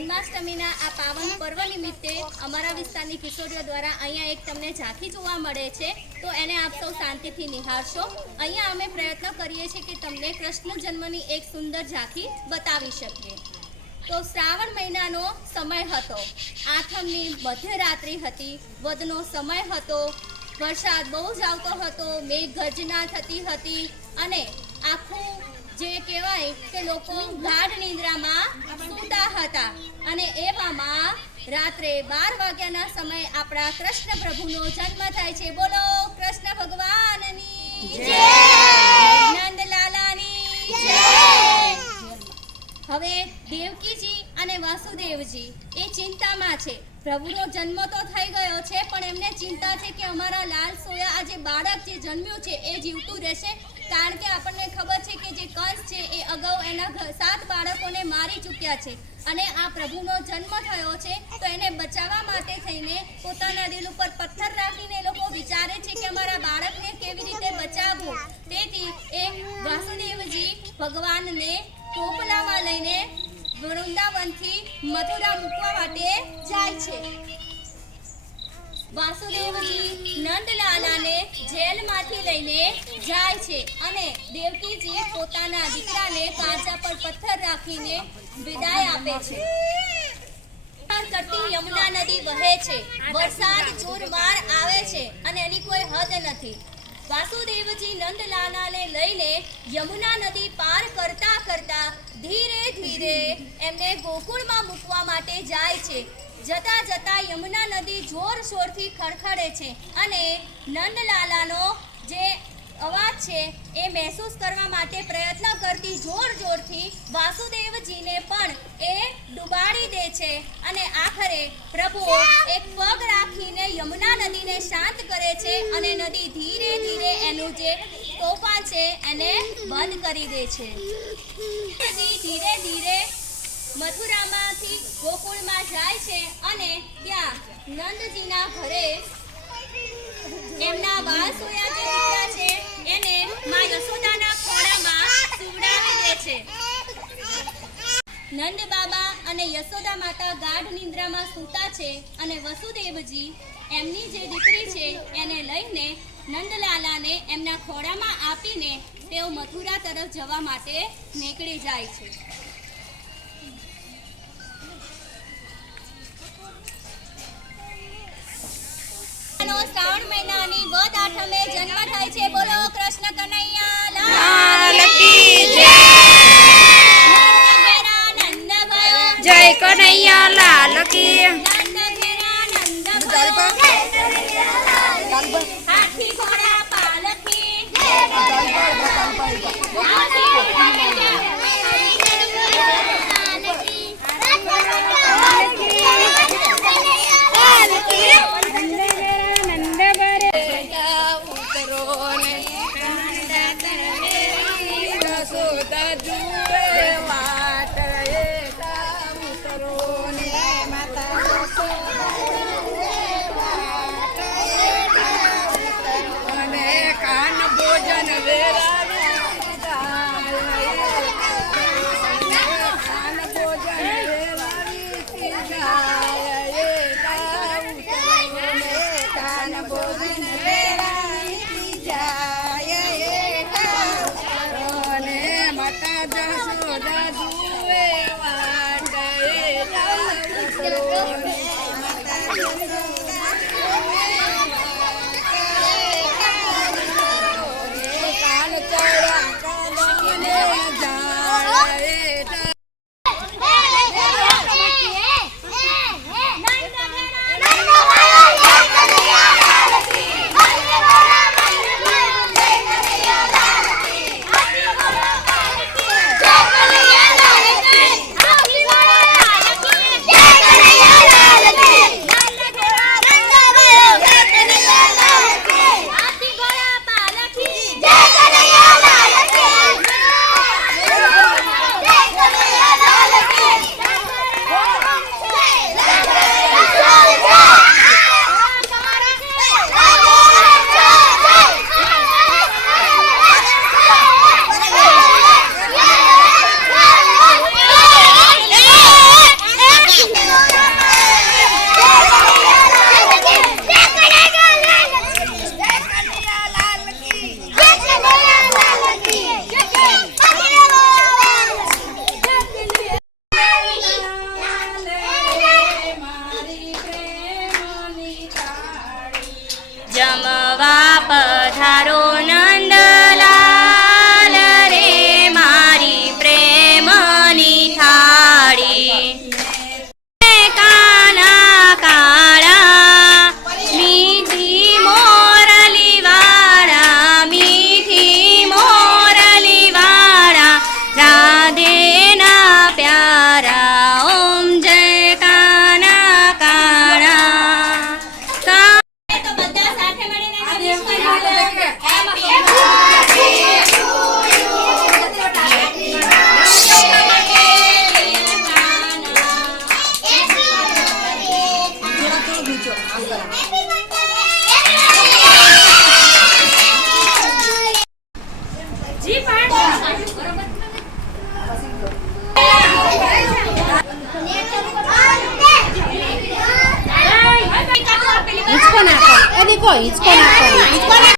જન્માષ્ટમીના આ પાવન પર્વ નિમિત્તે અમારા વિસ્તારની કિશોરીઓ દ્વારા અહીંયા એક તમને ઝાંખી જોવા મળે છે. તો એને આપ સૌ શાંતિથી નિહાળશો. અહીંયા અમે પ્રયત્ન કરીએ છીએ કે તમને કૃષ્ણ જન્મની એક સુંદર ઝાંખી બતાવી શકીએ. તો શ્રાવણ મહિનાનો સમય હતો. આઠમની મધ્યરાત્રિ હતી. વધનો સમય હતો. વરસાદ બહુ જ આવતો હતો. મેઘ ગર્જના થતી હતી. અને આખું જે કહેવાય કે લોકો ગાઢ નિંદ્રામાં સૂતા હતા અને એવામાં રાત્રે બાર વાગ્યાના સમયે આપણા કૃષ્ણ પ્રભુનો જન્મ થાય છે. બોલો કૃષ્ણ ભગવાનની જય! નંદલાલાની જય! હવે દેવકીજી અને વાસુદેવજી એ ચિંતામાં છે. પ્રભુનો જન્મ તો થઈ ગયો છે પણ એમને ચિંતા છે કે અમારા લાલ સોયા આ જે બાળક જે જન્મ્યું છે એ જીવતું રહેશે. કારણ કે આપણને ખબર છે કે જે કંસ છે એ અગાઉ એના સાત બાળકોને મારી ચૂક્યા છે અને આ પ્રભુનો જન્મ થયો છે, તો એને બચાવવા માટે થઈને પોતાના દિલ ઉપર પથ્થર રાખીને લોકો વિચારે છે કે અમારા બાળકને કેવી રીતે બચાવવું. તેથી એ વાસુદેવજી ભગવાનને ટોપલામાં લઈને વૃંદાવનથી મથુરા મૂકવા માટે જાય છે. વાસુદેવજી નંદલાલાને જેલમાંથી લઈને જાય છે અને દેવકીજી પોતાના દીકરાને પાંજા પર પથ્થર રાખીને વિદાય આપે છે. કરતી યમુના નદી વહે છે. વરસાદ જોરમાર આવે છે અને એની કોઈ હદ નથી. વાસુદેવજી નંદલાલાને લઈને યમુના નદી પાર કરતા કરતા ધીરે ધીરે એમને ગોકુળમાં મૂકવા માટે જાય છે. જતા જતા યમુના નદી જોર શોરથી ખડખડે છે અને નંદલાલાનો જે અવાજ છે એ મહેસૂસ કરવા માટે પ્રયત્ન કરતી જોર જોરથી વાસુદેવજીને પણ એ ડુબાડી દે છે અને આખરે પ્રભુ એક પગ રાખીને યમુના નદીને શાંત કરે છે અને નદી ધીરે ધીરે એનું જે તોફાન છે એને બંધ કરી દે છે. નદી ધીરે ધીરે મથુરામાંથી ગોકુળમાં જાય છે અને ત્યાં નંદજીના ઘરે એમના વાસુયા જે દીકરા છે, એને માં યશોદાના ખોળામાં સુવડાવી દે છે. નંદ બાબા અને યશોદા માતા ગાઢ નિંદ્રામાં સૂતા છે અને વસુદેવજી એમની જે દીકરી છે, એને લઈને નંદલાલાને એમના ખોળામાં આપીને તેઓ મથુરા તરફ જવા માટે નીકળી જાય છે. શ્રાવણ મહિનાની વદ આઠમે જન્મ થાય છે. બોલો કૃષ્ણ કનૈયા લાલ કી જય. નંદ ભયો જય કનૈયા લાલ કી. માતા જશોદા હિંચકો નાખો. એ દીકો હિચકો નાખો.